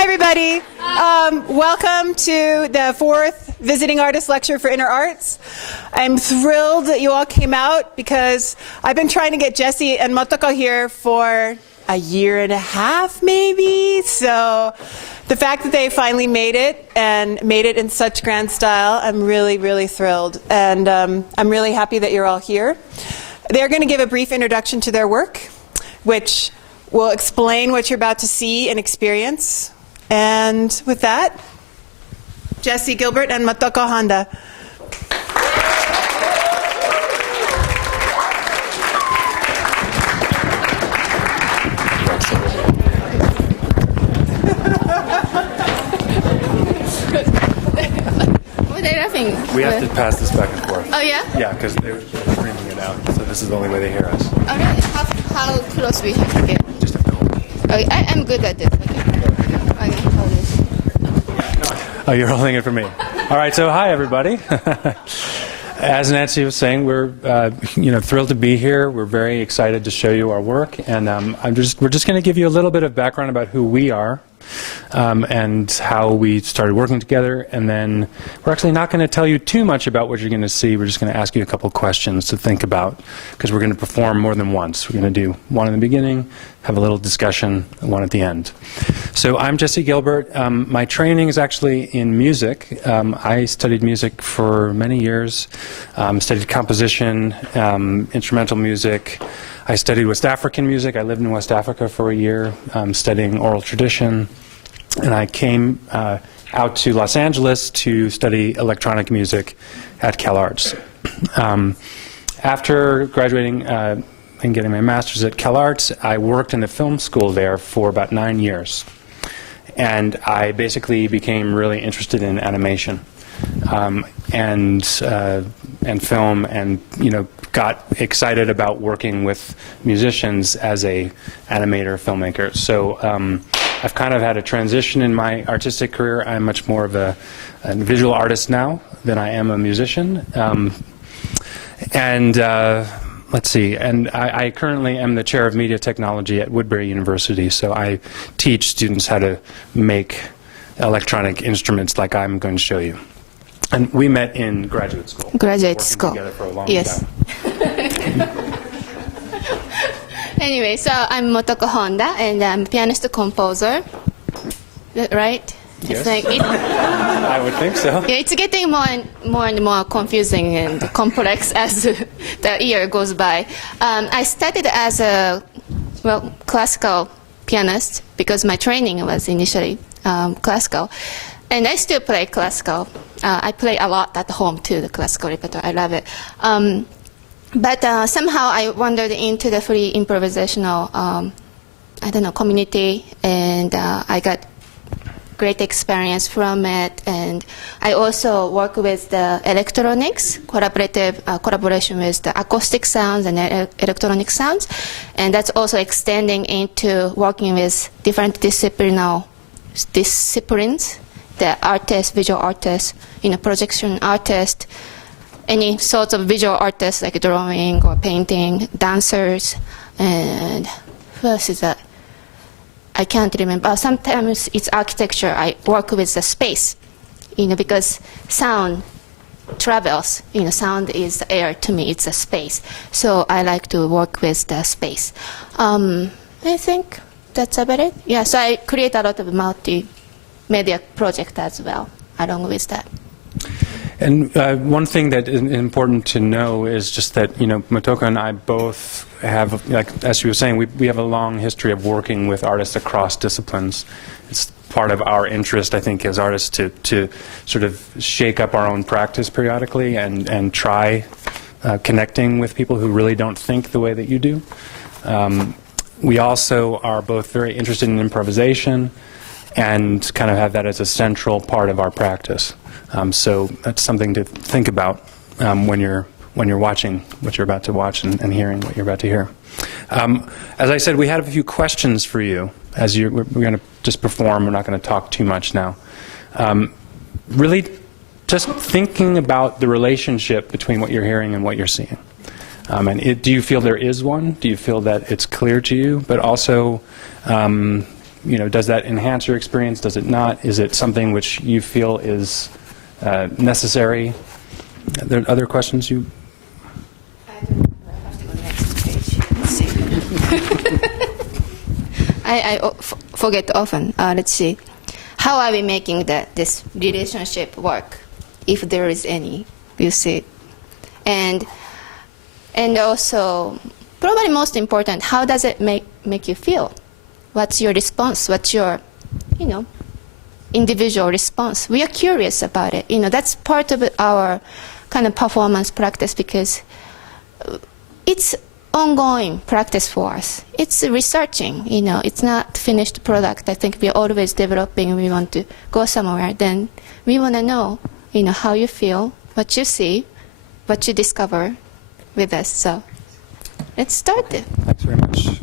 Hi, everybody. Welcome to the 4th Visiting Artist Lecture for InterArts. I'm thrilled that you all came out because I've been trying to get Jesse and Motoko here for a year and a half, maybe. So the fact that they finally made it and made it in such grand style, I'm really, really thrilled. And I'm really happy that you're all here. They're going to give a brief introduction to their work, which will explain what you're about to see and experience. And with that, Jesse Gilbert and Motoko Honda. What are they laughing? We have to pass this back and forth. Oh, yeah? Yeah, because they're screaming it out, so this is the only way they hear us. Oh, really? How close we have to get? Just have to hold. Okay, I'm good at this. Okay, hold this. Oh, you're holding it for me. All right, so hi, everybody. As Nancy was saying, we're thrilled to be here. We're very excited to show you our work, and we're just going to give you a little bit of background about who we are and how we started working together, and then we're actually not going to tell you too much about what you're going to see. We're just going to ask you a couple questions to think about, because we're going to perform more than once. We're going to do one in the beginning, have a little discussion, and one at the end. So I'm Jesse Gilbert. My training is actually in music. I studied music for many years, studied composition, instrumental music. I studied West African music. I lived in West Africa for a year, studying oral tradition. And I came out to Los Angeles to study electronic music at CalArts. After graduating and getting my master's at CalArts, I worked in the film school there for about 9 years. And I basically became really interested in animation and film, and got excited about working with musicians as a animator, filmmaker. So I've kind of had a transition in my artistic career. I'm much more of a visual artist now than I am a musician. Let's see, and I currently am the chair of media technology at Woodbury University, so I teach students how to make electronic instruments like I'm going to show you. And we met in graduate school. Graduate school. Together for a long yes. time. Anyway, so I'm Motoko Honda, and I'm pianist composer. Right? Yes. It's like I would think so. Yeah, it's getting more and more confusing and complex as the year goes by. I started as a classical pianist because my training was initially classical, and I still play classical. I play a lot at home too, the classical repertoire. I love it. But somehow I wandered into the free improvisational, community, and I got great experience from it. And I also work with the electronics, collaboration with the acoustic sounds and electronic sounds. And that's also extending into working with different disciplines, the artists, visual artists, projection artists, any sorts of visual artists like drawing or painting, dancers, and who else is that? I can't remember. Sometimes it's architecture. I work with the space, because sound travels. Sound is air to me. It's a space. So I like to work with the space. I think that's about it. Yeah, so I create a lot of multimedia projects as well, along with that. And one thing that is important to know is just that, Motoko and I both have, as you were saying, we have a long history of working with artists across disciplines. It's part of our interest, I think, as artists to sort of shake up our own practice periodically and try connecting with people who really don't think the way that you do. We also are both very interested in improvisation and kind of have that as a central part of our practice. So that's something to think about when you're watching what you're about to watch and hearing what you're about to hear. As I said, we had a few questions for you. We're going to just perform. We're not going to talk too much now. Really, just thinking about the relationship between what you're hearing and what you're seeing. Do you feel there is one? Do you feel that it's clear to you? But also, does that enhance your experience? Does it not? Is it something which you feel is necessary? Are there other questions you? I don't know. I have to go next page. Let's see. I forget often. Let's see. How are we making this relationship work, if there is any? You see, and also probably most important, how does it make you feel? What's your response? What's your, individual response? We are curious about it. That's part of our kind of performance practice, because it's ongoing practice for us. It's researching. It's not finished product. I think we're always developing. We want to go somewhere. Then we want to know, how you feel, what you see, what you discover with us. So let's start it. Thanks very much.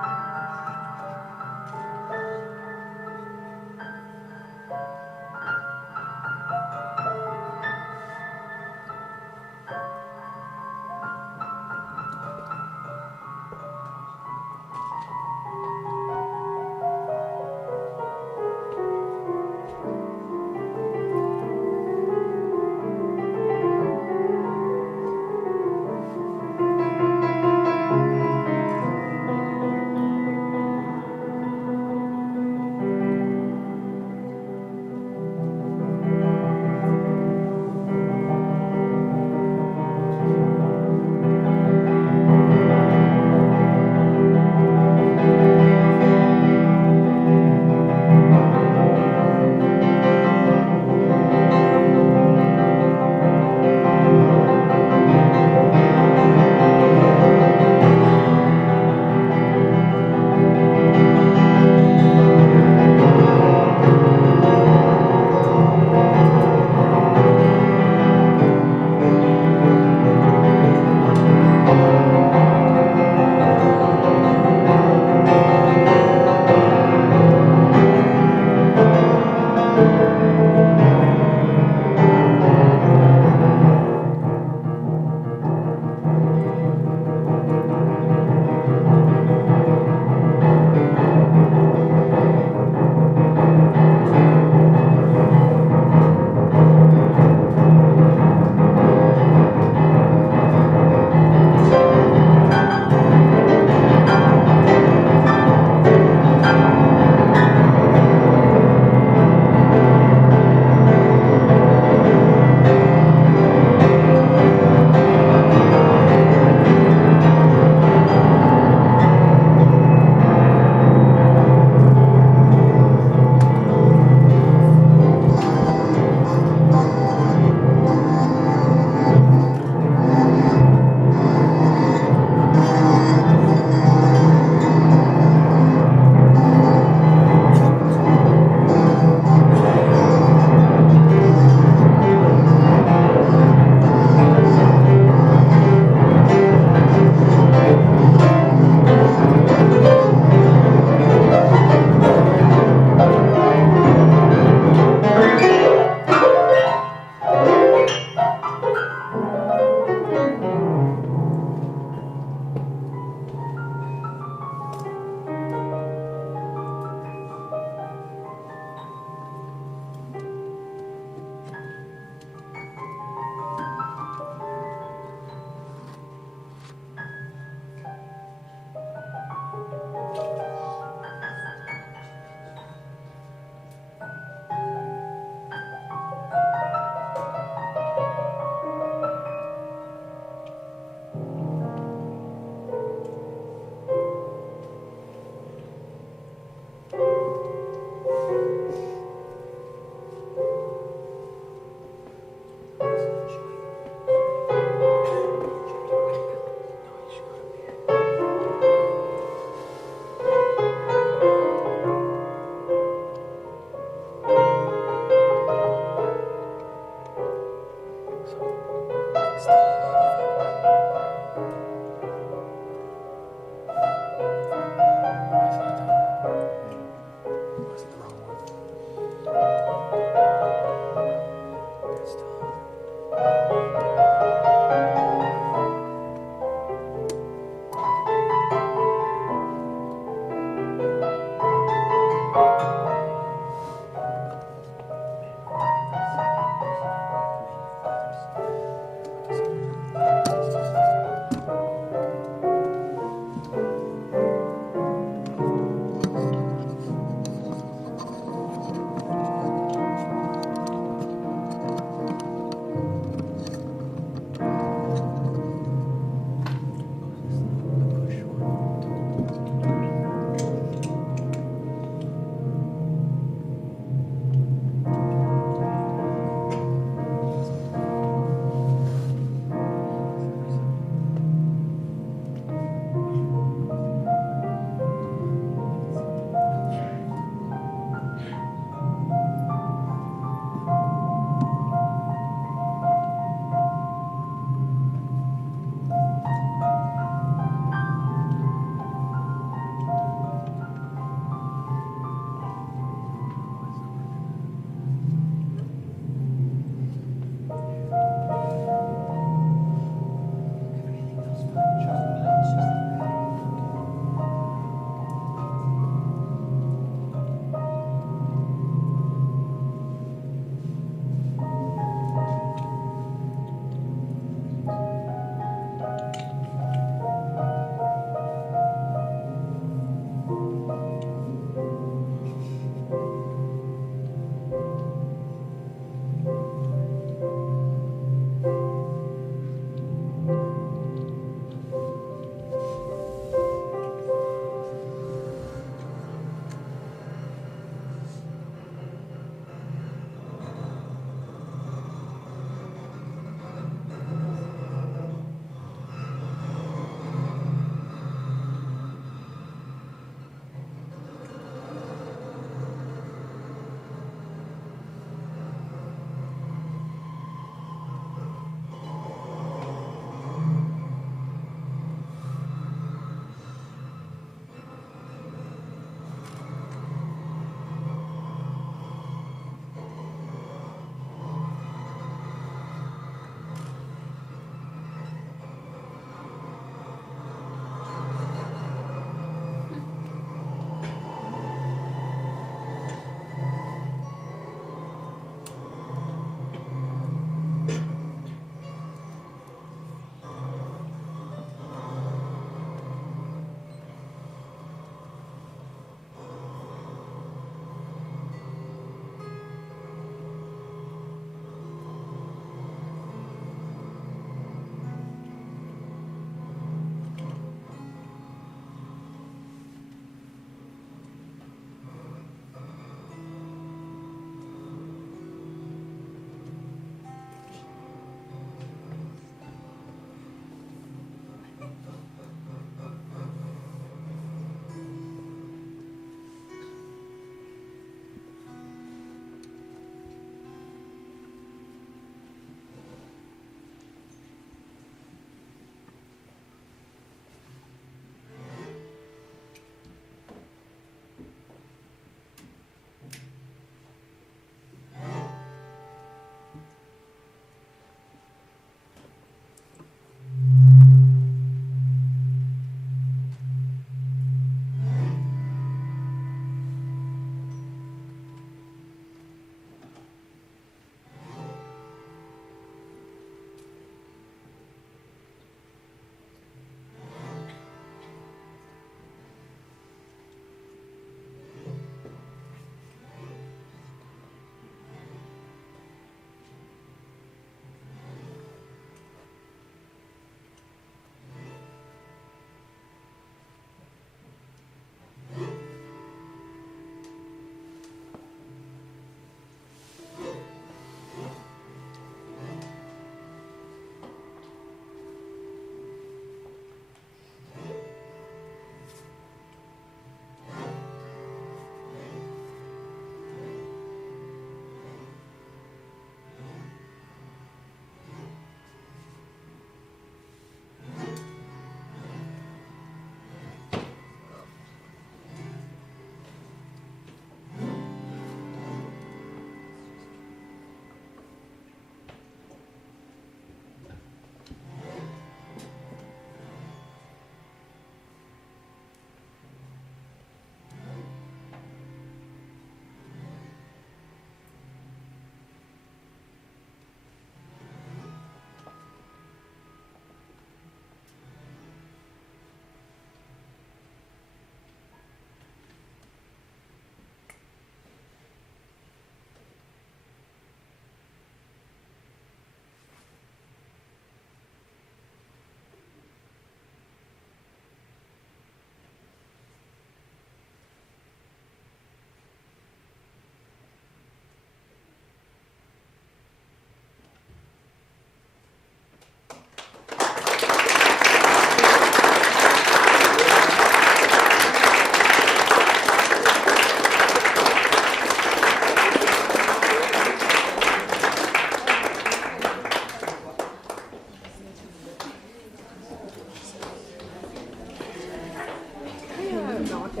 She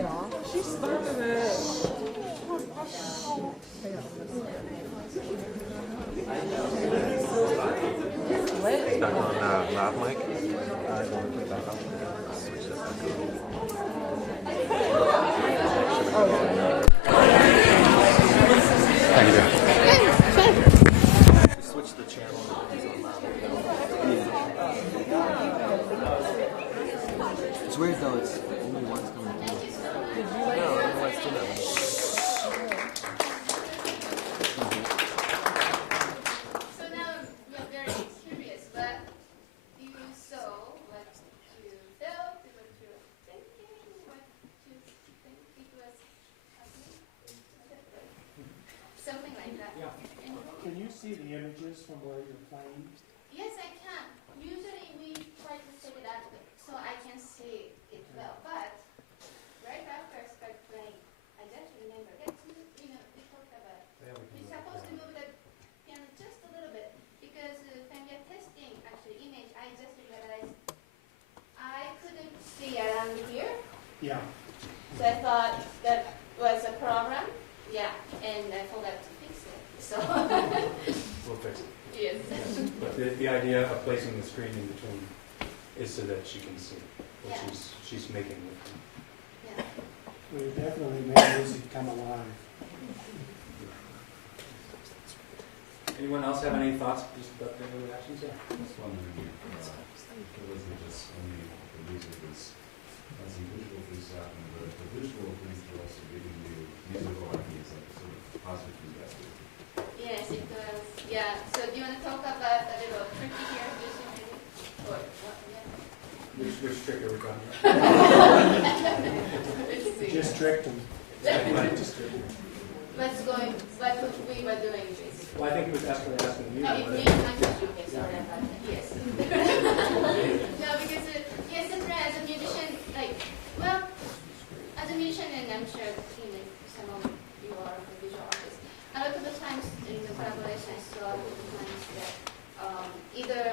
started it. Back on lav mic. I'm going to put that up. Switch this back How you doing? Switch the channel. It's weird though, it's only one's coming through. No, otherwise still not. So now we're very curious, but you saw what you felt, what you were thinking, what you think it was happening? Something like that. Yeah. Can you see the images from where you're playing? Yes, I can. Usually we try to set it up so I can see it well, but right after I start playing, I just remember that we talked about we're supposed to move the piano just a little bit because when we're testing actually image, I just realized I couldn't see around here, Yeah. so I thought that was a problem. Yeah, and I forgot to fix it. So We'll fix it. yes. But the idea of placing the screen in between is so that she can see what Yeah. she's making with them. Yeah. We definitely made music come alive. Anyone else have any thoughts just about the reactions? Yeah. Just wondering if it wasn't just only the music is as a visual piece happening, but the visual piece is also giving you musical ideas, like sort of positive feedback. Yes, it was. Yeah. So do you want to talk about a little tricky here, using maybe, or what? Yeah. Which trick are we talking about? Let's see. Just tricked them. What's going? What we were doing basically. Well, I think it was asking you. No, whether- okay, sorry about that. Yes. No, because yes, as a musician, like, well, as a musician, and I'm sure some of you are a visual artists. A lot of the times in the collaboration, I saw a lot of times that either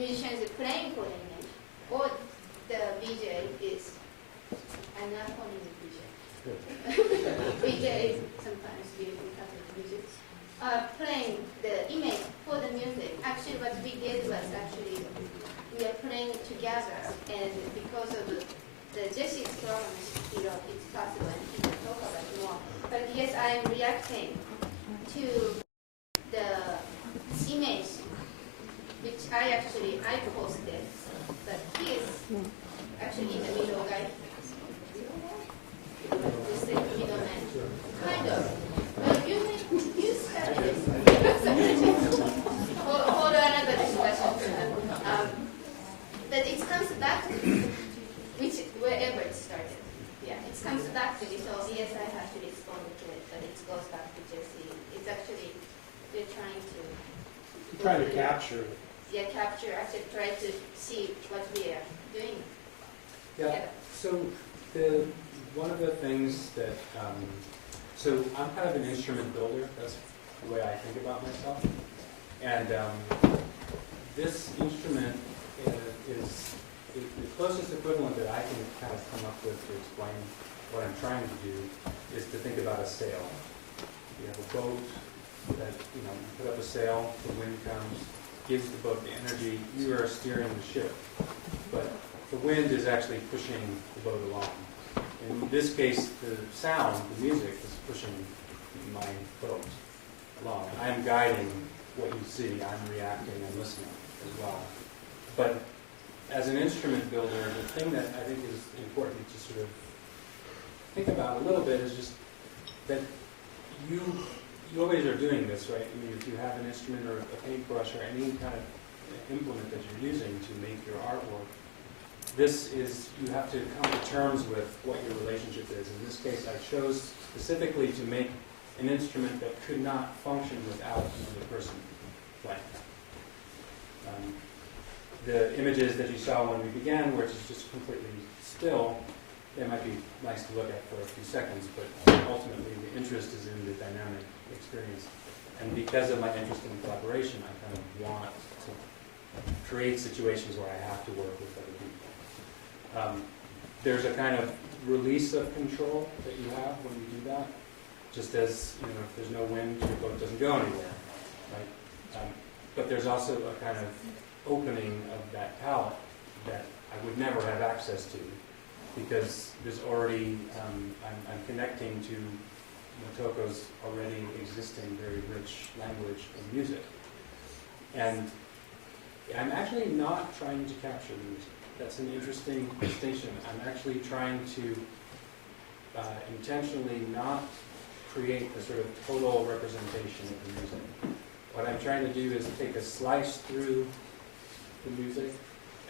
musicians are playing for the image, or the VJ is. I'm not calling it VJ. VJ sometimes we have the music. Playing the image for the music. Actually, what we did was actually we are playing together, and because of the Jesse's programs, it's possible, and he can talk about it more. But yes, I am reacting to the image, which I posted, but he is actually in the middle, right? Just the middleman. Kind of. Well, you started it. Hold on, another discussion. But it comes back to wherever it started. Yeah, it comes back to me. So yes, I have to respond to it, but it goes back to Jesse. It's actually we're trying to. You're trying to capture it. Yeah, capture. Actually, try to see what we are doing. Yeah. So one of the things that so I'm kind of an instrument builder. That's the way I think about myself. And this instrument is the closest equivalent that I can kind of come up with to explain what I'm trying to do is to think about a sail. You have a boat that you put up a sail. The wind comes, gives the boat the energy. You are steering the ship, but the wind is actually pushing the boat along. In this case, the sound, the music, is pushing my boat along. I'm guiding what you see. I'm reacting and listening as well. But as an instrument builder, the thing that I think is important to sort of think about a little bit is just that you always are doing this, right? I mean, if you have an instrument or a paintbrush or any kind of implement that you're using to make your artwork, this is, you have to come to terms with what your relationship is. In this case, I chose specifically to make an instrument that could not function without another person playing. The images that you saw when we began, which is just completely still, they might be nice to look at for a few seconds, but ultimately the interest is in the dynamic experience. And because of my interest in collaboration, I kind of want to create situations where I have to work with other people. there's a kind of release of control that you have when you do that. Just as, you know, if there's no wind, your boat doesn't go anywhere, right? But there's also a kind of opening of that palette that I would never have access to, because there's already, I'm connecting to Motoko's already existing very rich language of music. And I'm actually not trying to capture the music. That's an interesting distinction. I'm actually trying to intentionally not create a sort of total representation of the music. What I'm trying to do is take a slice through the music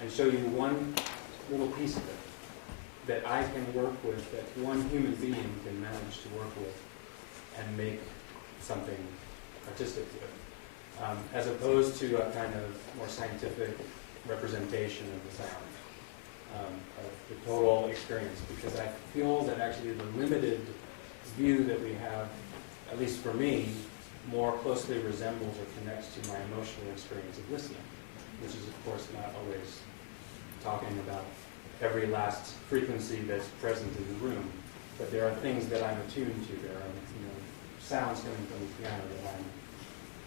and show you one little piece of it that I can work with, that one human being can manage to work with and make something artistic with, as opposed to a kind of more scientific representation of the sound, of the total experience, because I feel that actually the limited view that we have, at least for me, more closely resembles or connects to my emotional experience of listening, which is of course not always talking about every last frequency that's present in the room, but there are things that I'm attuned to. There are, you know, sounds coming from the piano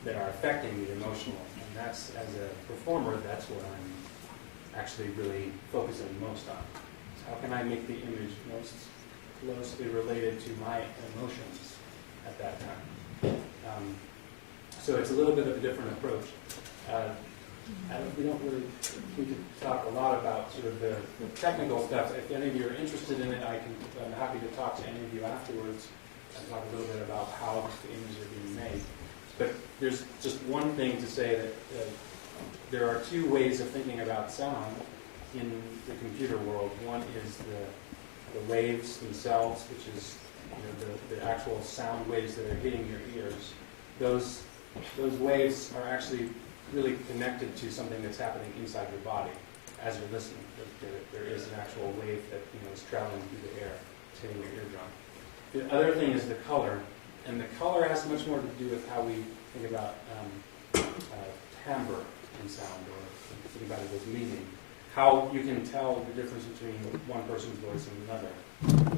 that are affecting me emotionally, and that's, as a performer, that's what I'm actually really focusing most on. How can I make the image most closely related to my emotions at that time? So it's a little bit of a different approach. We don't really need to talk a lot about sort of the technical stuff. If any of you are interested in it, I'm happy to talk to any of you afterwards and talk a little bit about how the images are being made. But there's just one thing to say, that there are two ways of thinking about sound in the computer world. One is the waves themselves, which is, you know, the actual sound waves that are hitting your ears. Those waves are actually really connected to something that's happening inside your body as you're listening. There is an actual wave that, you know, is traveling through the air, it's hitting your eardrum. The other thing is the color, and the color has much more to do with how we think about timbre in sound, or think about it as meaning. How you can tell the difference between one person's voice and another,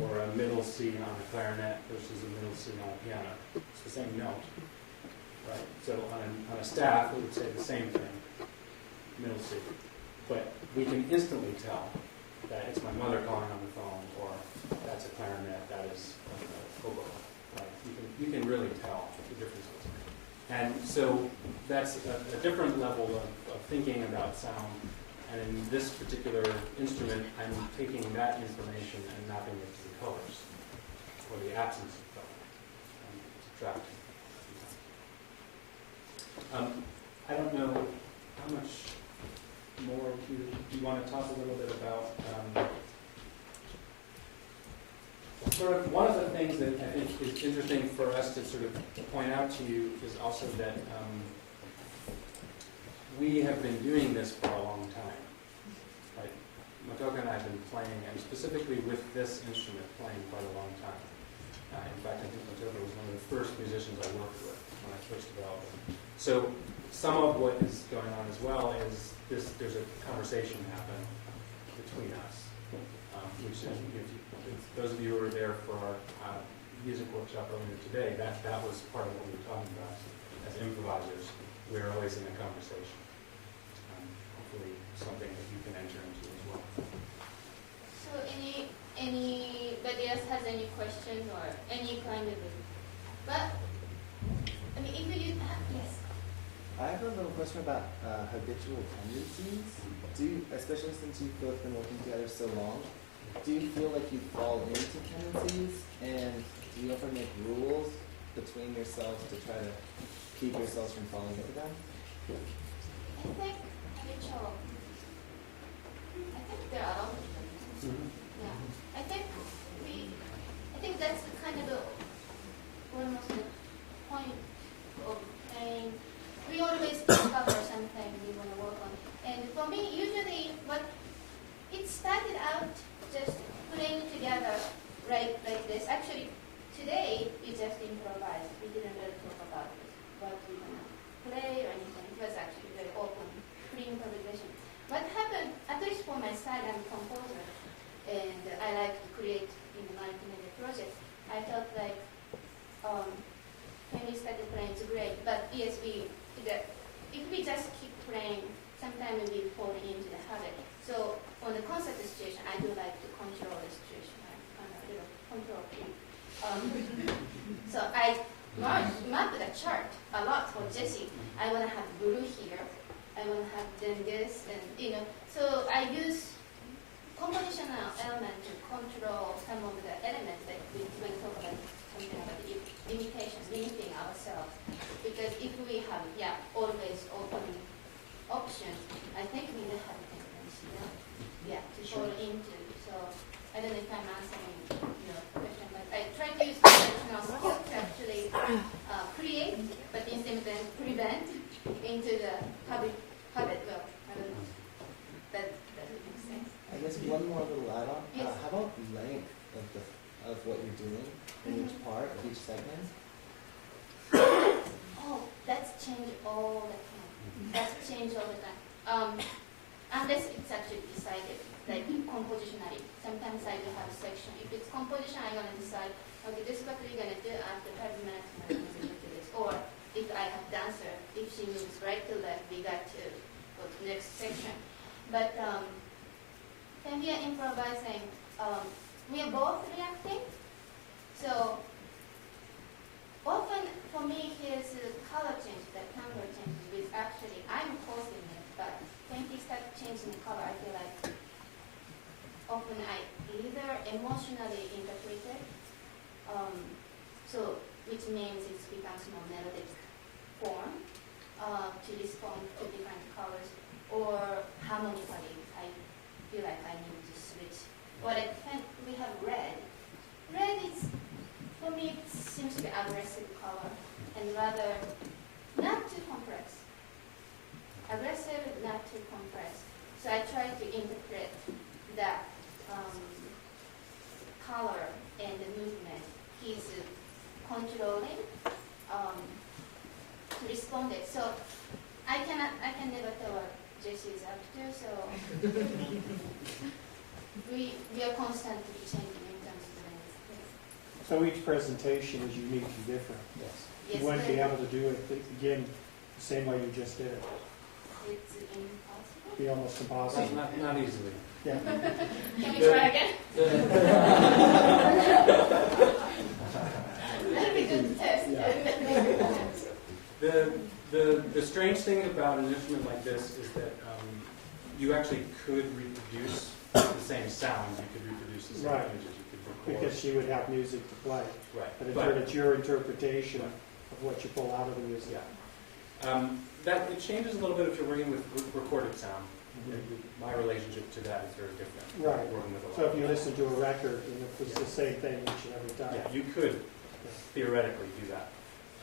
or a middle C on a clarinet versus a middle C on a piano. It's the same note, right? So on a staff, it would say the same thing, middle C. But we can instantly tell that it's my mother calling on the phone, or that's a clarinet, that is a oboe. Right? You can really tell the differences. And so that's a different level of thinking about sound. And in this particular instrument, I'm taking that information and mapping it to the colors, or the absence of color, and subtracting. I don't know how much more do you want to talk a little bit about sort of one of the things that I think is interesting for us to sort of point out to you is also that we have been doing this for a long time. Like, Motoko and I have been playing, and specifically with this instrument, playing quite a long time. In fact, I think Motoko was one of the first musicians I worked with when I first developed it. So some of what is going on as well is there's a conversation happening between us, which is, if those of you who were there for our music workshop earlier today, that was part of what we were talking about. As improvisers, we're always in a conversation. Hopefully something that you can enter into as well. So anybody else has any questions or any kind of, but I mean, if you yes. I have a little question about habitual tendencies. Especially since you've both been working together so long, do you feel like you fall into tendencies, and do you ever make rules between yourselves to try to keep yourselves from falling into them? I think habitual. I think there are a lot of them. Yeah. I think that's the kind of almost the point of playing. We always discover something we want to work on. And for me, usually, but it started out just playing together like this. Actually, today we just improvised. We didn't really talk about what we want to play or anything. It was actually very open, free improvisation. for Jessie, I want to have blue here. I want to have then this, and so I use compositional element to control some of the elements that we talk about something about imitation, limiting ourselves. Because if we have always open options, I think we will have a tendency, to fall into. So I don't know if I'm answering your question, but I try to use professional skills to actually create, but instead of then prevent into the habit. Well, I don't know. That would make sense. I guess one more little add-on. Yes. How about length of what you're doing in each part of each segment? Oh, that's changed all the time. That's changed all the time. Unless it's actually decided, like compositionally. Sometimes I do have a section. If it's composition, I'm going to decide, okay, this is what we're going to do after 5 minutes, I'm going to do this. Or if I have dancer, if she moves right to left, we got to go to the next section. But when we are improvising, we are both reacting. So often for me, here's a color change, the camera changes with actually, I'm causing it, but when we start changing the color, I feel like often I either emotionally interpret it, so which means it becomes more melodic form to respond to different colors, or harmonically, I feel like I need to switch. Or like when we have red. Red is, for me, it seems to be aggressive color, and rather not too complex. Aggressive, not too complex. So I try to interpret that color and the movement he's controlling to respond it. So I can never tell what Jessie is up to. So we are constantly changing in terms of the language. So each presentation is unique and different. Yes. Yes, You wouldn't be but able to do it again the same way you just did it. it's impossible. It'd be almost impossible. Not easily. Yeah. Can we try again? That'd be good test. The strange thing about an instrument like this is that you actually could reproduce the same sound. You could reproduce the same Right. images. You could record. Because she would have music to play. Right. But in But- turn, it's your interpretation of what you pull out of the music. Yeah. That it changes a little bit if you're working with recorded sound. My relationship to that is very different. Right. Working with a lot So if of you people. listen to a record, and it was the same thing each and every time. Yeah, you could theoretically do that.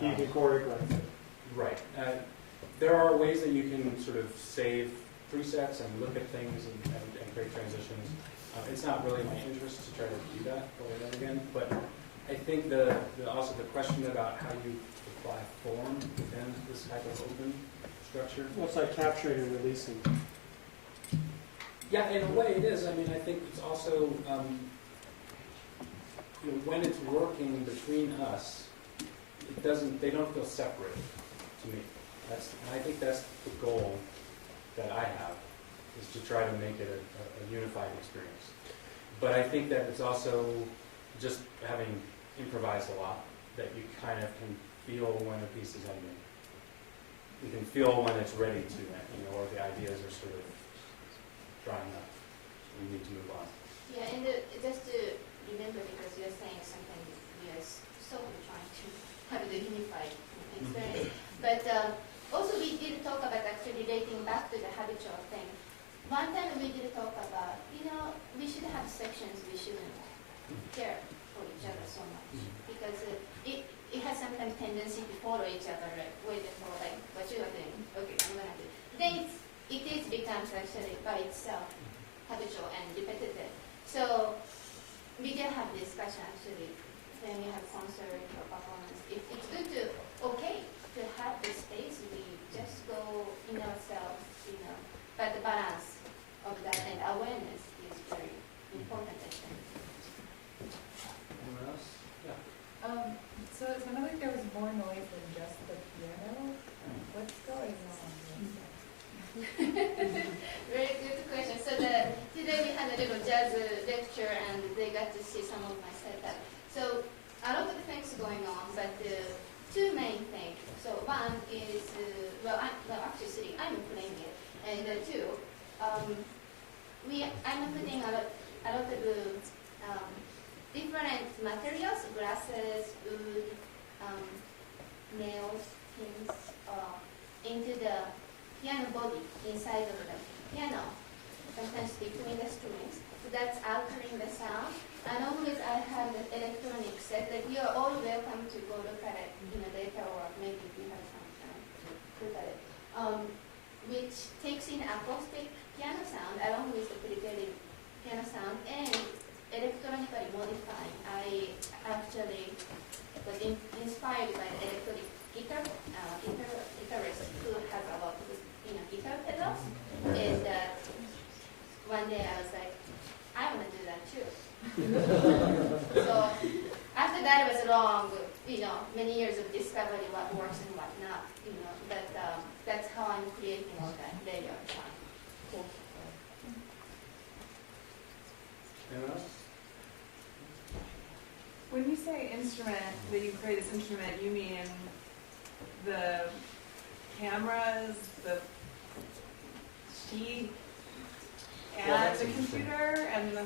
You can choreograph it. Right. There are ways that you can sort of save presets and look at things and create transitions. It's not really my interest to try to do that over and over again, but I think also the question about how you apply form within this type of open structure. Well, it's like capturing and releasing. Yeah, in a way it is. I mean, I think it's also, when it's working between us, they don't feel separate to me. I think that's the goal that I have, is to try to make it a unified experience. But I think that it's also just having improvised a lot, that you kind of can feel when a piece is ending. You can feel when it's ready to end, or the ideas are sort of drying up. We need to move on. Yeah, and just to remember, because you're saying something we are sort of trying to have the unified experience. But also we did talk about actually relating back to the habitual thing. One time we did talk about, we should have sections we shouldn't care for each other so much. Because it has sometimes tendency to follow each other, right? Waiting for like, what you are doing, okay, I'm going to do. Then it becomes actually by itself habitual and repetitive. So we did have discussion actually when you have concert or performance. It's good to have the space we just go in ourselves, but the balance of that and awareness is very important, I think. Anyone else? Yeah. So it sounded like there was more noise than just the piano. What's going on? Very good question. So today we had a little jazz lecture and they got to see some of my setup. So a lot of things going on, but the two main things. So one is I'm putting a lot of different materials, glasses, wood, nails, pins, into the piano body inside of the piano, sometimes between the strings. So that's altering the sound. And always I have the electronic set that you are all welcome to go look at it later, or maybe if you have some time to look at it. Which takes in acoustic piano sound along with the prepared piano sound and electronically modifying. I actually was inspired by the electronic guitarist who has a lot of guitar pedals. And one day I was like, I want to do that too. So after that it was long, many years of discovery what works and what not, but that's how I'm creating all that layer sound. Cool. Anyone else? When you say instrument, that you create this instrument, you mean the cameras, the sheet, and the computer, and the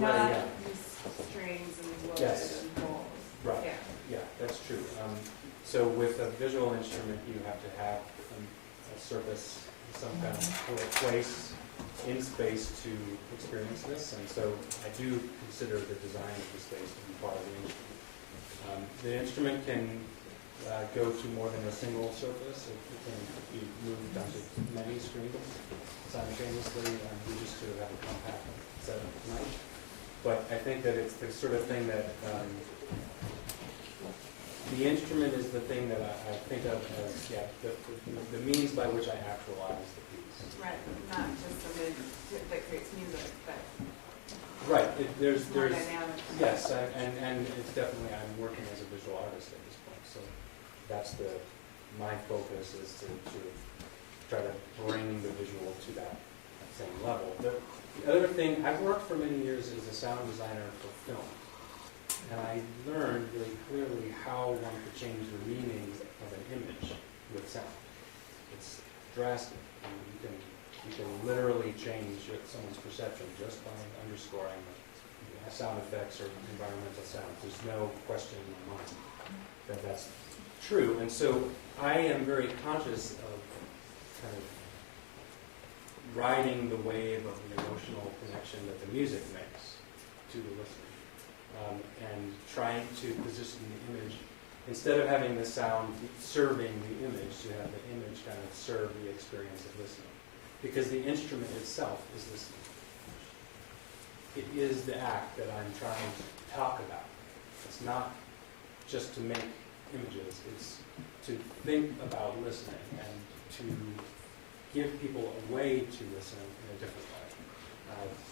not these strings and wood Yes. and holes. Right. Yeah. Yeah, that's true. So with a visual instrument, you have to have a surface, some kind of place in space to experience this, and so I do consider the design of the space to be part of the instrument. The instrument can go to more than a single surface. It can be moved onto many screens simultaneously. We just sort of have a compact setup tonight. But I think that it's the sort of thing that the instrument is the thing that I think of as the means by which I actualize the piece. Right, not just something that creates music, but Right. There's more dynamic. yes, and it's definitely I'm working as a visual artist at this point, so that's my focus is to sort of try to bring the visual to that same level. The other thing, I've worked for many years as a sound designer for film, and I learned really clearly how one could change the meaning of an image with sound. It's drastic. I mean, you can literally change someone's perception just by underscoring sound effects or environmental sounds. There's no question in my mind that that's true. And so I am very conscious of kind of riding the wave of the emotional connection that the music makes to the listener, and trying to position the image, instead of having the sound serving the image, to have the image kind of serve the experience of listening. Because the instrument itself is listening. It is the act that I'm trying to talk about. It's not just to make images, it's to think about listening and to give people a way to listen in a different way.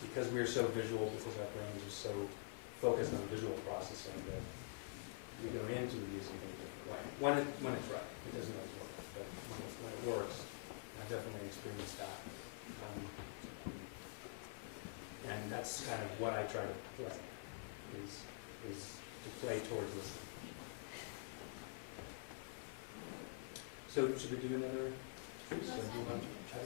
Because we're so visual, because our brains are so focused on visual processing that we go into the music in a different way. When it's right. It doesn't always work, but when it works, I've definitely experienced that. And that's kind of what I try to play, is to play towards listening. So should we do another? So do you want to try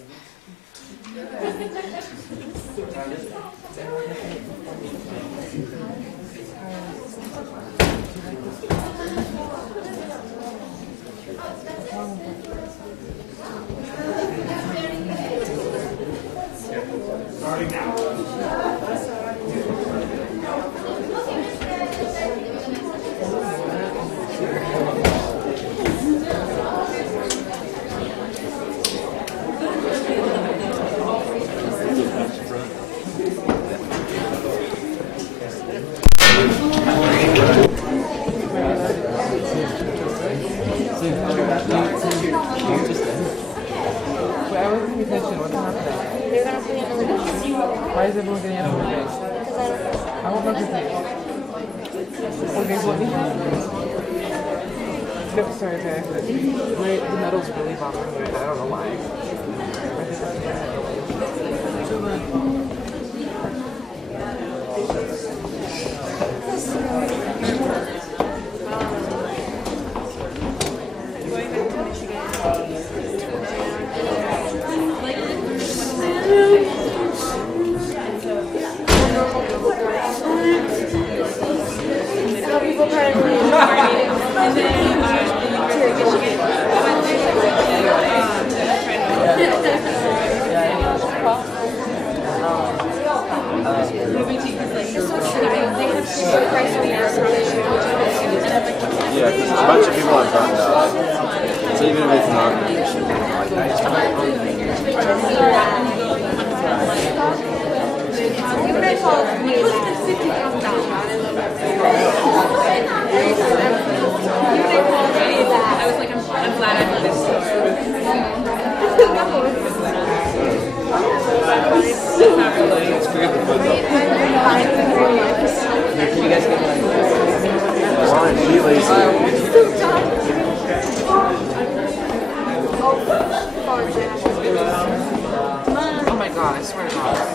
Starting now. Why is everyone getting out of the way? I won't look at it. Okay, what do you have? No, sorry, the metal's really bothering me. I don't know why. Going back to Michigan. Yeah, because a bunch of people have done that. So even if it's not I was like, I'm glad I know this it's pretty good food though. Can you guys get Well, and be lazy. Oh my god, I swear to god.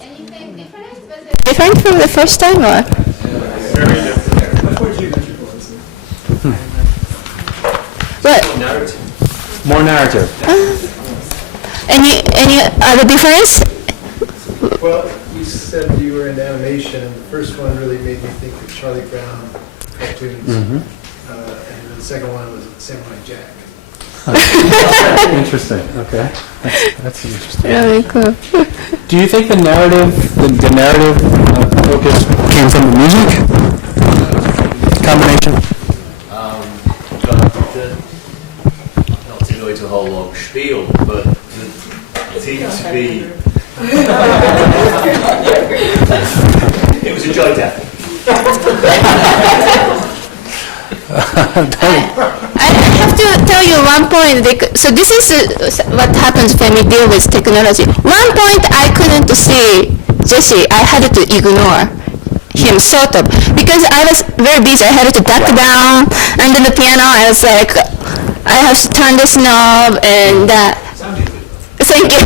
Anything different? Different from the first time, or? What? More narrative. Any other difference? Well, you said you were into animation. The first one really made me think of Charlie Brown cartoons. And the second one was Samurai Jack. Interesting. Okay, that's interesting. Really cool. Do you think the narrative focus came from the music combination? Not to go into a whole long spiel, but it seemed to be. It was a joy to have. I have to tell you one point. So this is what happens when we deal with technology. One point I couldn't see Jesse. I had to ignore him sort of because I was very busy. I had to duck down under the piano. I was like, I have to turn this knob and thank you.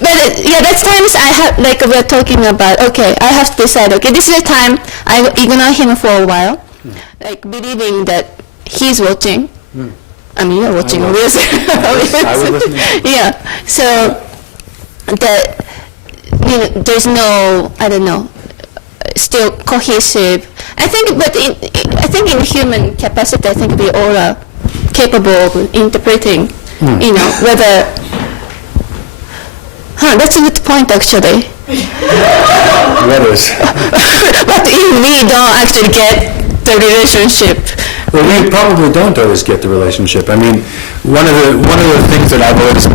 But yeah, that's times I have, like we're talking about, okay, I have to decide, okay, this is the time I ignore him for a while, like believing that he's watching. I mean, you're watching, obviously. I was listening. Yeah, so there's no, I don't know, still cohesive. I think, but I think in human capacity, I think we all are capable of interpreting, you know, whether. That's a good point, actually. What is? But if we don't actually get the relationship. Well, we probably don't always get the relationship. I mean, one of the things that I've always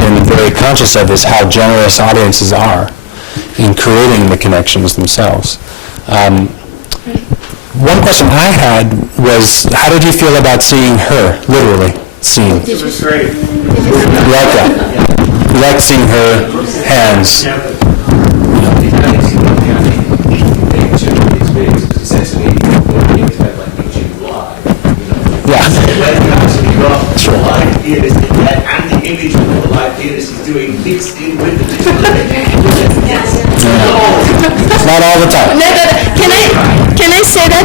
been very conscious of is how generous audiences are in creating the connections themselves. One question I had was, how did you feel about seeing her, literally, seen? It was great. You like that? You like seeing her hands? Yeah. Sure. Live pianist and the image of the live pianist is doing mixed in with the digital. Not all the time. Can I say that?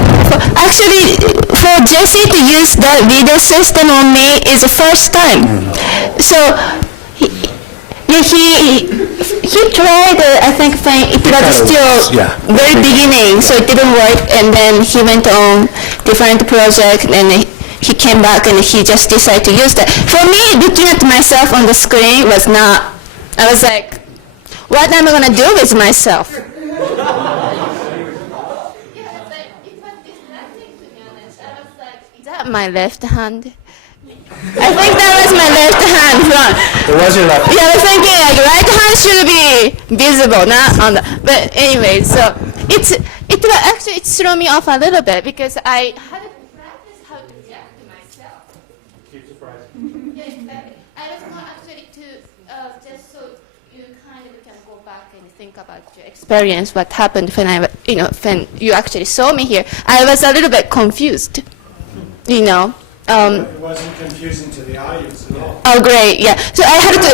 Actually, for Jesse to use that video system on me is the first time. So he tried, I think, it was still very beginning, so it didn't work, and then he went on different project, and he came back and he just decided to use that. For me, looking at myself on the screen was not, I was like, what am I going to do with myself? Is that my left hand? I think that was my left hand front. It was your left. Yeah, I was thinking like right hand should be visible, not on the. But anyway, so it threw me off a little bit because I had to practice how to react to myself. Keep surprising. Yeah, exactly. I was more actually to just so you kind of can go back and think about your experience, what happened when when you actually saw me here. I was a little bit confused, It wasn't confusing to the audience at all. Oh, great! Yeah, so I had to,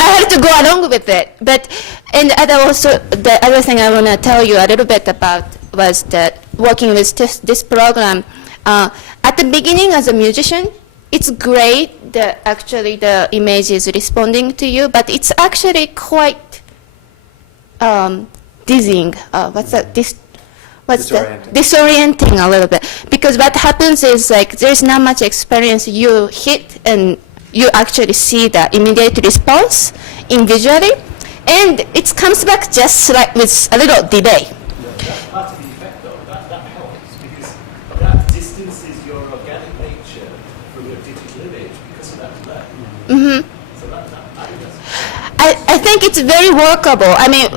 I had to go along with it. But and the other thing I want to tell you a little bit about was that working with this program. At the beginning, as a musician, it's great that actually the image is responding to you, but it's actually quite dizzying. What's that? Disorienting. Disorienting a little bit. Because what happens is like there's not much experience. You hit and you actually see the immediate response in visually, and it comes back just like with a little delay. That's part of the effect, though. That helps because that distances your organic nature from your digital image because of that delay. Mm-hmm. So I think that's. I think it's very workable. I mean,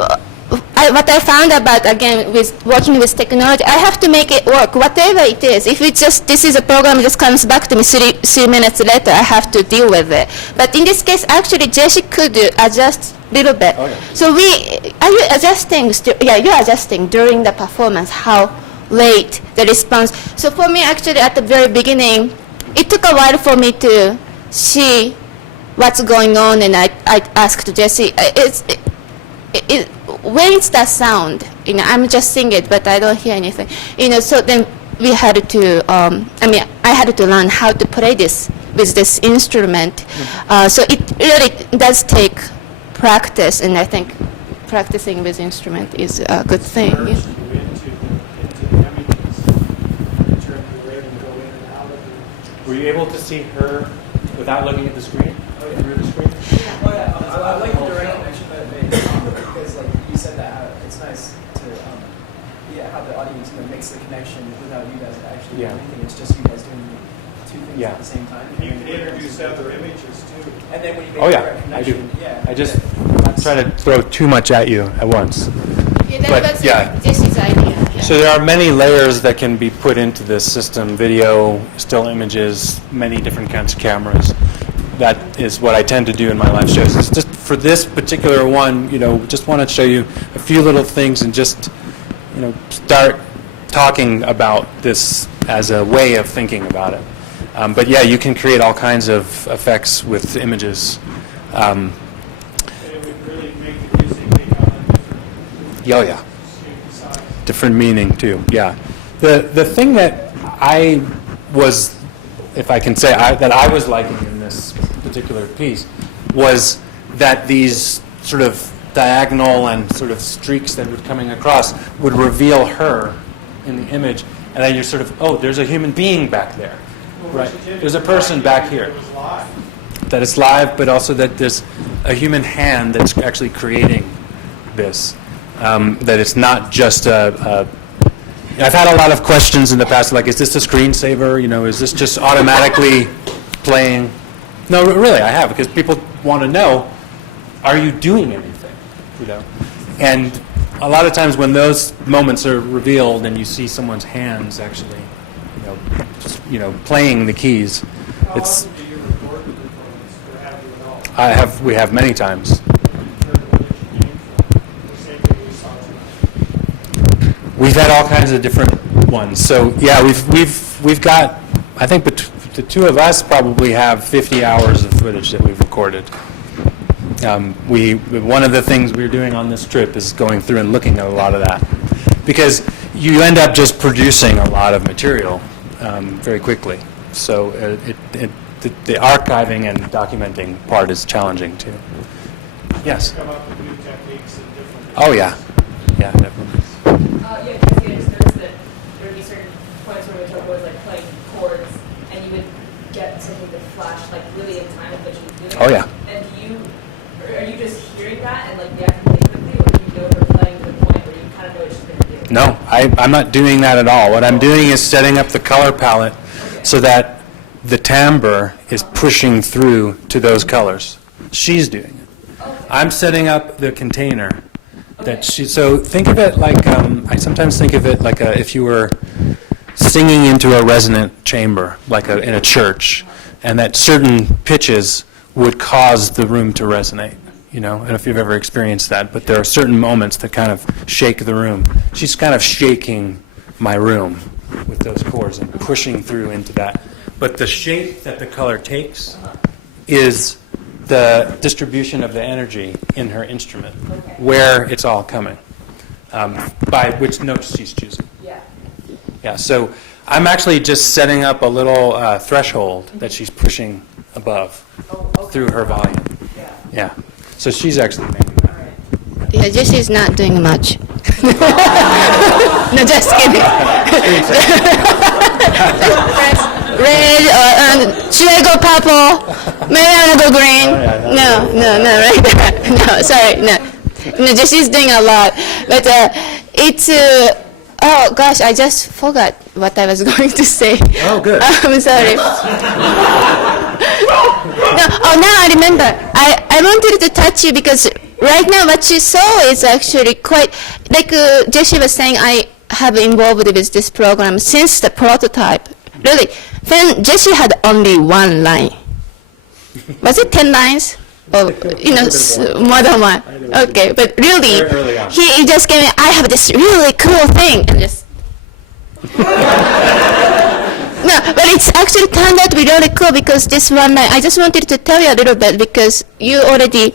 what I found about, again, with working with technology, I have to make it work, whatever it is. If it's just, this is a program that just comes back to me 3 minutes later, I have to deal with it. But in this case, actually, Jesse could adjust a little bit. Oh, yeah. So are you adjusting, yeah, you're adjusting during the performance, how late the response. So for me, actually, at the very beginning, it took a while for me to see what's going on, and I asked Jesse, where is that sound? I'm just singing it, but I don't hear anything. So then we had to, I had to learn how to play this with this instrument. So it really does take practice, and I think practicing with instrument is a good thing. Yeah. Into the images, in terms of where to go in and out of the. Were you able to see her without looking at the screen? Through the screen? Oh yeah, I like the direct connection that it made because, like you said, that it's nice to have the audience makes the connection without you guys actually doing anything. It's just you guys doing two things at the same time. You can introduce other images too. And then when you make Oh the yeah, direct I do. connection, I just try to throw too much at you at once. Yeah, that But, was yeah. Jesse's idea. Yeah. So there are many layers that can be put into this system: video, still images, many different kinds of cameras. That is what I tend to do in my live shows. It's just for this particular one, just want to show you a few little things and just, start talking about this as a way of thinking about it. But yeah, you can create all kinds of effects with images. It would really make the music take on a different Oh yeah. shape and size. Different meaning too. Yeah. The thing that I was, if I can say, that I was liking in this particular piece was that these sort of diagonal and sort of streaks that were coming across would reveal her in the image, and then you're sort of, oh, there's a human being back there, right? There's a person back here. It was live. That it's live, but also that there's a human hand that's actually creating this. That it's not just I've had a lot of questions in the past, like, is this a screensaver? Is this just automatically playing? No, really, I have, because people want to know, are you doing anything? And a lot of times when those moments are revealed and you see someone's hands actually, just, playing the keys, How it's. often do you record the performance, or have you at all? We have many times. We've had all kinds of different ones. So yeah, we've got, I think the two of us probably have 50 hours of footage that we've recorded. One of the things we're doing on this trip is going through and looking at a lot of that, because you end up just producing a lot of material very quickly. So the archiving and documenting part is challenging too. Yes. Come up with new techniques and different. Oh yeah, yeah, definitely. Yeah, because I just noticed that there would be certain points where Motoko was like playing chords, and you would get something to flash like really in time with what she was doing. Oh yeah. And are you just hearing that and like reacting really quickly, or do you know her playing to the point where you kind of know what she's going to do? No, I'm not doing that at all. What I'm doing is setting up the color palette so that the timbre is pushing through to those colors. She's doing it. I'm setting up the container. So think of it like, I sometimes think of it like if you were singing into a resonant chamber, like in a church, and that certain pitches would cause the room to resonate. I don't know if you've ever experienced that, but there are certain moments that kind of shake the room. She's kind of shaking my room with those chords and pushing through into that. But the shape that the color takes is the distribution of the energy in her instrument, where it's all coming, by which notes she's choosing. Yeah. Yeah, so I'm actually just setting up a little threshold that she's pushing above through her volume. Yeah. Yeah, so she's actually making that. Yeah, Jesse's not doing much. No, just kidding. Red, should I go purple? Maybe I want to go green. No, right there. No, sorry, no. Jesse's doing a lot. But it's, oh gosh, I just forgot what I was going to say. Oh, good. I'm sorry. No, oh, now I remember. I wanted to touch you because right now what you saw is actually quite, like Jesse was saying, I have involved with this program since the prototype. Really, when Jesse had only one line. Was it 10 lines? Or, more than one. Okay, but really, he just gave me, I have this really cool thing, and just. No, but it's actually turned out to be really cool because this one line, I just wanted to tell you a little bit because you already,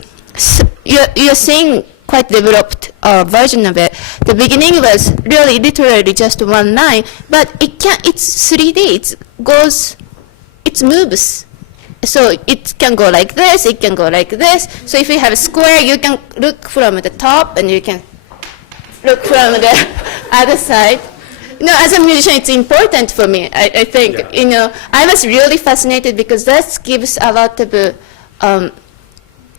you're seeing quite developed version of it. The beginning was really literally just one line, but it's 3D, it moves. So it can go like this, it can go like this. So if you have a square, you can look from the top and you can look from the other side. As a musician, it's important for me. I think, I was really fascinated because that gives a lot of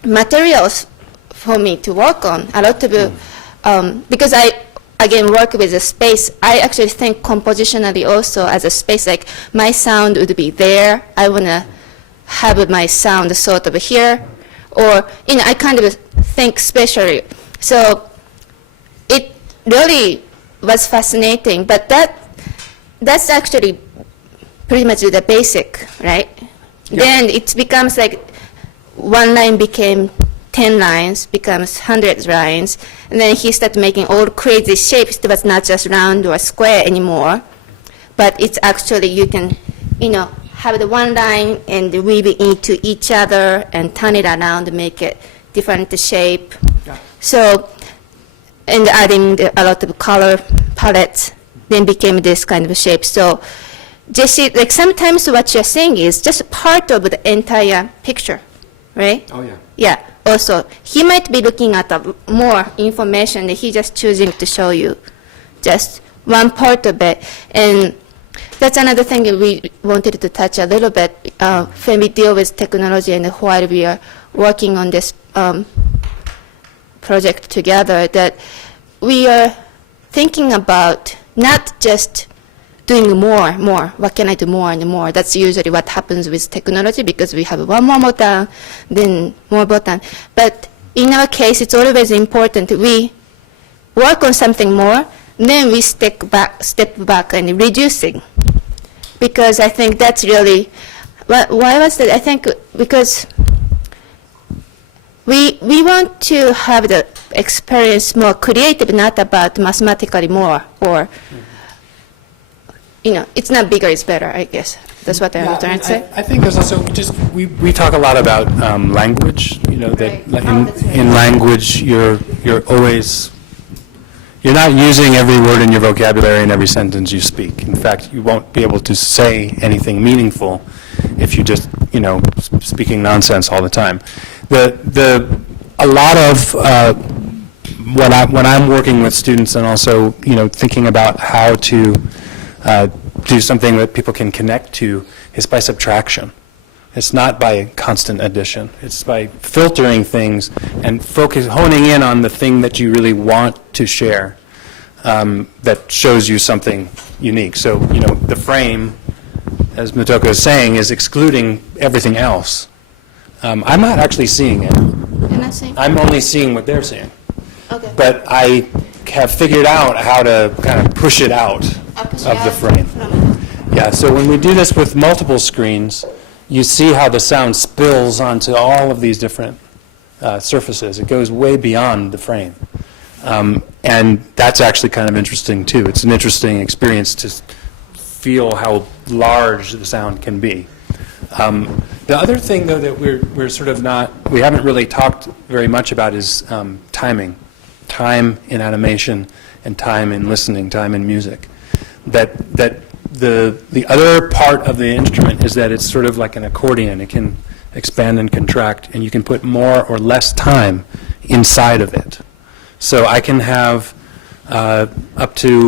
materials for me to work on. A lot of, because I, again, work with the space. I actually think compositionally also as a space, like my sound would be there. I want to have my sound sort of here. Or, I kind of think spatially. So it really was fascinating, but that's actually pretty much the basic, right? Yeah. Then it becomes like one line became 10 lines, becomes 100 lines, and then he started making all crazy shapes. It was not just round or square anymore, but it's actually, you can, have the one line and weave it into each other and turn it around to make it different shape. Yeah. So, and adding a lot of color palettes, then became this kind of shape. So, Jesse, like sometimes what you're saying is just part of the entire picture, right? Oh, yeah. Yeah. Also, he might be looking at more information and he's just choosing to show you just one part of it. And that's another thing we wanted to touch a little bit when we deal with technology and while we are working on this project together, that we are thinking about not just doing more. What can I do more and more? That's usually what happens with technology because we have one more button, then more button. But in our case, it's always important we work on something more, then we step back and reducing. Because I think that's really, why was that? I think because we want to have the experience more creative, not about mathematically more, or, it's not bigger, it's better, I guess. That's what I'm trying to say. I think there's also we talk a lot about language, that in language you're not using every word in your vocabulary in every sentence you speak. In fact, you won't be able to say anything meaningful if you just, speaking nonsense all the time. A lot of when I'm working with students and also, thinking about how to do something that people can connect to is by subtraction. It's not by constant addition. It's by filtering things and honing in on the thing that you really want to share that shows you something unique. So, the frame, as Motoko is saying, is excluding everything else. I'm not actually seeing it. You're not seeing? I'm only seeing what they're seeing. Okay. But I have figured out how to kind of push it out of the frame. Yeah, so when we do this with multiple screens, you see how the sound spills onto all of these different surfaces. It goes way beyond the frame. And that's actually kind of interesting, too. It's an interesting experience to feel how large the sound can be. The other thing, though, that we're sort of we haven't really talked very much about is timing. Time in animation and time in listening, time in music. That the other part of the instrument is that it's sort of like an accordion. It can expand and contract, and you can put more or less time inside of it. So I can have up to,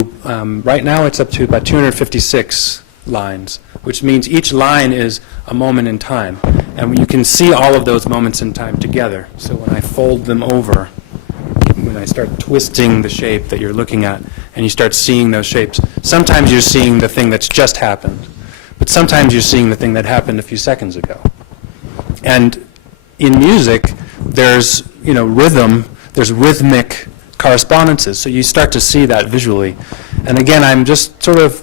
right now it's up to about 256 lines, which means each line is a moment in time. And you can see all of those moments in time together. So when I fold them over, when I start twisting the shape that you're looking at, and you start seeing those shapes, sometimes you're seeing the thing that's just happened, but sometimes you're seeing the thing that happened a few seconds ago. And in music, there's, rhythm, there's rhythmic correspondences, so you start to see that visually. And again, I'm just sort of,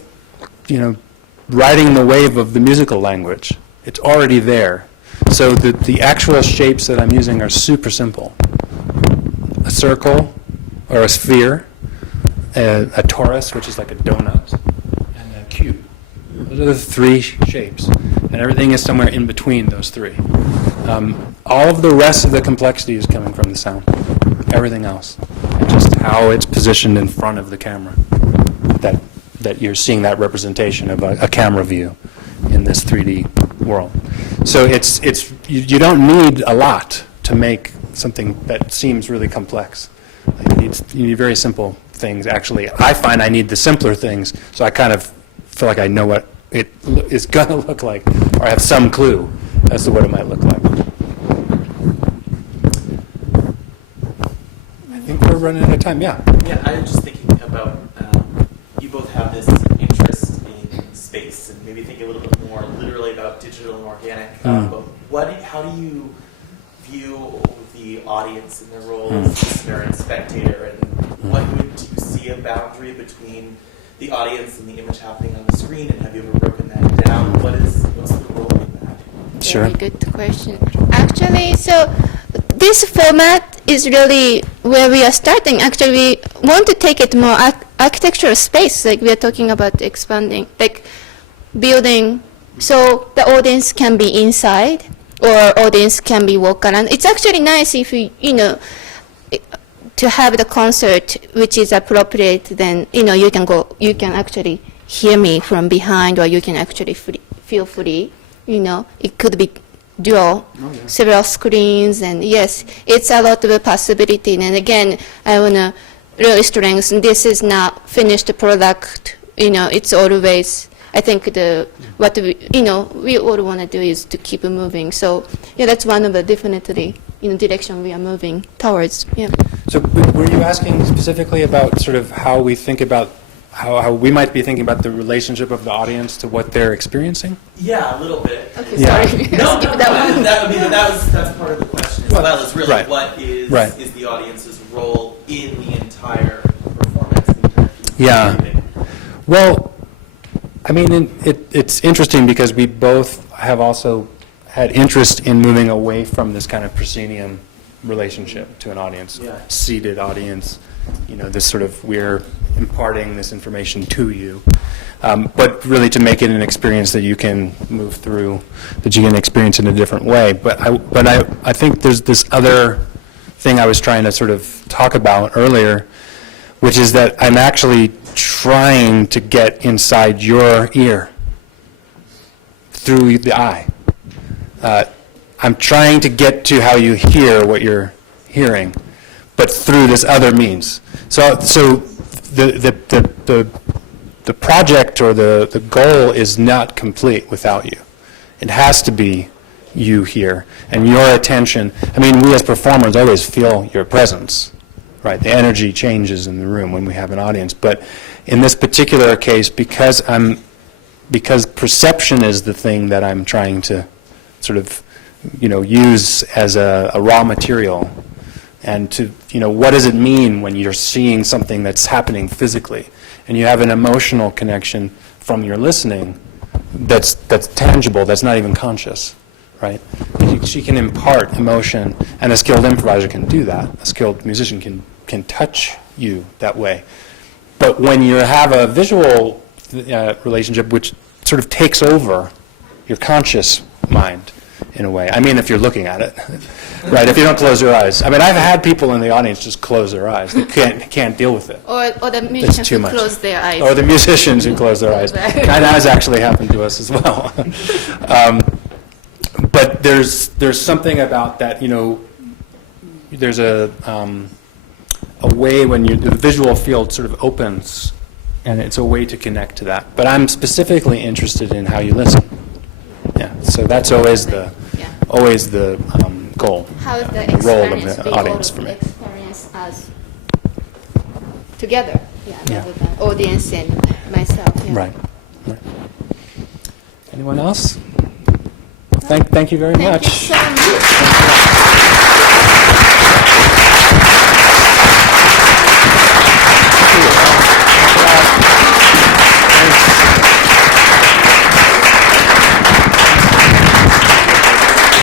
riding the wave of the musical language. It's already there. So the actual shapes that I'm using are super simple. A circle, or a sphere, a torus, which is like a donut, and a cube. Those are the three shapes, and everything is somewhere in between those three. All of the rest of the complexity is coming from the sound. Everything else, and just how it's positioned in front of the camera. That you're seeing that representation of a camera view in this 3D world. So you don't need a lot to make something that seems really complex. You need very simple things. Actually, I find I need the simpler things, so I kind of feel like I know what it is going to look like, or I have some clue as to what it might look like. I think we're running out of time. Yeah. Yeah, I was just thinking about you both have this interest in space, and maybe think a little bit more literally about digital and organic. But how do you view the audience and their role as listener and spectator, and what would you see a boundary between the audience and the image happening on the screen, and have you ever broken that down? What's the role in that? Sure. Very good question. Actually, so this format is really where we are starting. Actually, we want to take it more architectural space, like we are talking about expanding, like building, so the audience can be inside, or audience can be walk around. It's actually nice if to have the concert which is appropriate. Then you can actually hear me from behind, or you can actually feel free. It could be dual, several screens, and yes, it's a lot of a possibility. And again, I want to really strengthen, this is not finished product. It's always, I think what we all want to do is to keep moving. So yeah, that's one of the definitely direction we are moving towards. Yeah. So were you asking specifically about sort of how we think about how we might be thinking about the relationship of the audience to what they're experiencing? Yeah, a little bit. Okay, Yeah. sorry. No, Skip that one. That's part of the question as well. Is really Right. what is Right. is the audience's role in the entire performance, the entire piece? Yeah. Well, I mean, it's interesting because we both have also had interest in moving away from this kind of proscenium relationship to an audience, Yeah. seated audience, this sort of, we're imparting this information to you, but really to make it an experience that you can move through, that you can experience in a different way. But I think there's this other thing I was trying to sort of talk about earlier, which is that I'm actually trying to get inside your ear through the eye. I'm trying to get to how you hear what you're hearing, but through this other means. So the project or the goal is not complete without you. It has to be you here and your attention. I mean, we as performers always feel your presence, right? The energy changes in the room when we have an audience. But in this particular case, because perception is the thing that I'm trying to sort of use as a raw material, and to what does it mean when you're seeing something that's happening physically and you have an emotional connection from your listening that's tangible, that's not even conscious, right? She can impart emotion, and a skilled improviser can do that. A skilled musician can touch you that way. But when you have a visual relationship which sort of takes over your conscious mind, in a way. I mean, if you're looking at it, right? If you don't close your eyes. I mean, I've had people in the audience just close their eyes. They can't deal with it. Or the musicians too who much. close their eyes. Or the musicians who close their eyes. That has actually happened to us as well. But there's something about that. There's a a way when the visual field sort of opens, and it's a way to connect to that. But I'm specifically interested in how you listen. Yeah, so that's always the goal. How is the the role of experience, the audience for me. experience as together, Yeah. rather than audience and myself. Yeah. Right. Anyone else? Thank you very Thank much. you so much.